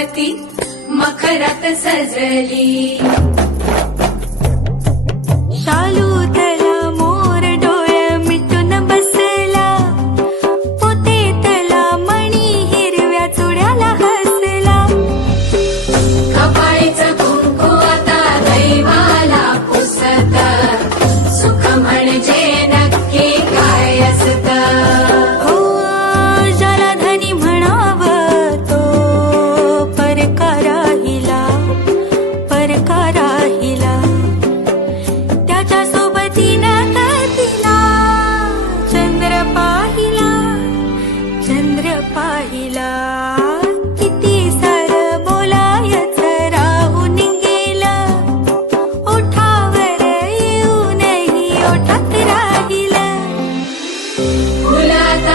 सोबती मखरात सजली. शालू तला मोर डोळ मिटून बसला, पोतेतला मणी हिरव्या चुड्याला हसला. कपाळीचं कुंकू आता दैवाला पुसत, सुख म्हणजे नक्की काय असतं. हो ज्याला धनी म्हणावं तो परका राहिला, परका राहिला. त्याच्या सोबतीनं तिला चंद्र पाहिला, चंद्र पाहिला. किती सारं बोलायचं राहून गेलं, ओठावर येऊनही ओठात राहिलं. फुलात